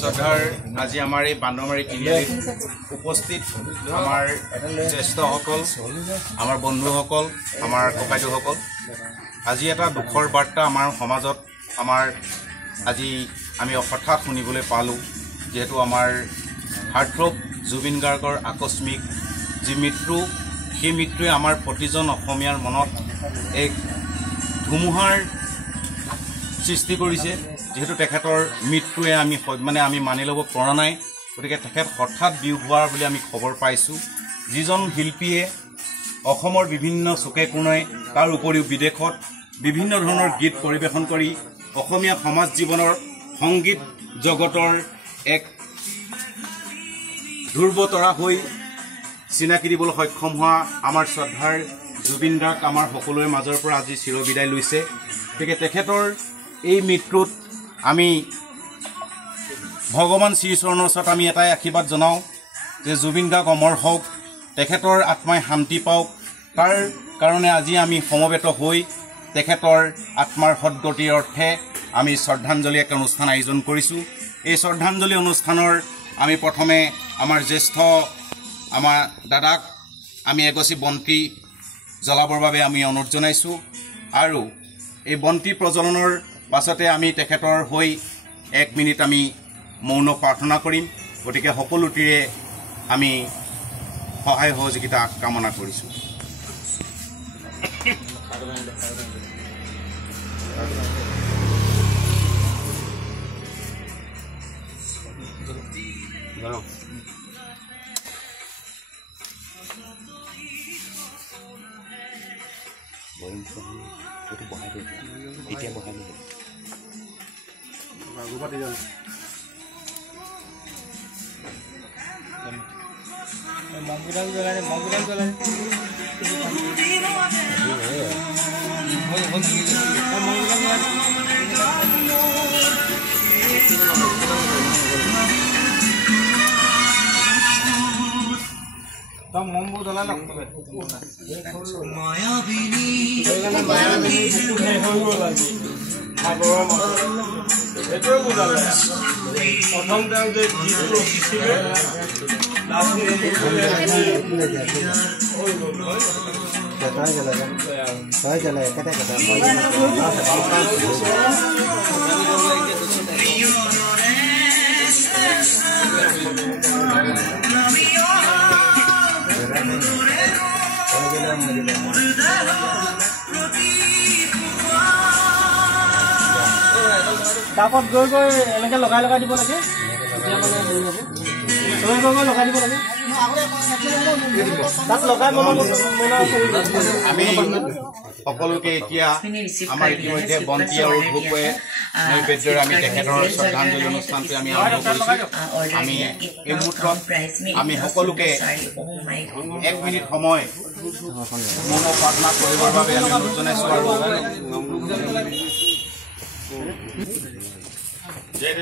শ্ৰদ্ধাৰ আজি আমাৰ এই বান্দৰমাৰী তিনিআলিত উপস্থিত আমাৰ জ্যেষ্ঠসকল, আমাৰ বন্ধুসকল, আমাৰ ককাইদেউসকল, আজি এটা দুখৰ বাৰ্তা আমাৰ সমাজত আজি আমি হঠাৎ শুনিবলৈ পালোঁ। যিহেতু আমাৰ হাৰ্টথ্ৰব জুবিন গাৰ্গৰ আকস্মিক যি মৃত্যু, সেই মৃত্যুৱে আমাৰ প্ৰতিজন অসমীয়াৰ মনত এক ধুমুহাৰ সৃষ্টি কৰিছে। যিহেতু তেখেতৰ মৃত্যুৱে আমি মানি ল'ব পৰা নাই, গতিকে তেখেত হঠাৎ বিয়োগ হোৱাৰ বুলি আমি খবৰ পাইছোঁ। যিজন শিল্পীয়ে অসমৰ বিভিন্ন চুকে কোণে, তাৰ উপৰিও বিদেশত বিভিন্ন ধৰণৰ গীত পৰিৱেশন কৰি অসমীয়া সমাজ জীৱনৰ সংগীত জগতৰ এক ধ্ৰুৱতৰা হৈ চিনাকি দিবলৈ সক্ষম হোৱা আমাৰ শ্ৰদ্ধাৰ জুবিন দাক আমাৰ সকলোৰে মাজৰ পৰা আজি চিৰবিদায় লৈছে। গতিকে তেখেতৰ এই মৃত্যুত আমি ভগৱান শ্ৰীচৰণৰ ওচৰত আমি এটাই আশীৰ্বাদ জনাওঁ যে জুবিন দাক অমৰ হওক, তেখেতৰ আত্মাই শান্তি পাওক। তাৰ কাৰণে আজি আমি সমবেত হৈ তেখেতৰ আত্মাৰ সদ্গতিৰ অৰ্থে আমি শ্ৰদ্ধাঞ্জলি এক অনুষ্ঠান আয়োজন কৰিছোঁ। এই শ্ৰদ্ধাঞ্জলি অনুষ্ঠানৰ আমি প্ৰথমে আমাৰ জ্যেষ্ঠ আমাৰ দাদাক আমি এগছি বন্তি জ্বলাবৰ বাবে আমি অনুৰোধ জনাইছোঁ, আৰু এই বন্তি প্ৰজ্বলনৰ পাছতে আমি তেখেতৰ হৈ 1 মিনিট আমি মৌন প্ৰাৰ্থনা কৰিম। গতিকে সকলোটিৰে আমি সহায় সহযোগিতা কামনা কৰিছোঁ। এতিয়া বহাই দিব মমবোৰ জ্বলাই এইটোৱে বুজালে প্ৰথম তেওঁ যে গীতটো ৰখিছিলে তাপত গৈ গৈ এনেকে লগাই দিব লাগে, লগাই দিব লাগে। তাত লগাই আমি সকলোকে এতিয়া আমাৰ ইতিমধ্যে বন্তি আৰু ধূপে নৈবেদ্যৰে আমি তেখেতৰ শ্ৰদ্ধাঞ্জলি অনুষ্ঠানটো আমি আৰম্ভ কৰিছোঁ। আমি এই মুহূৰ্তত আমি সকলোকে 1 মিনিট সময় মৌন প্ৰাৰ্থনা কৰিবৰ বাবে আমি অনুৰোধ জনাইছোঁ। আৰু জয়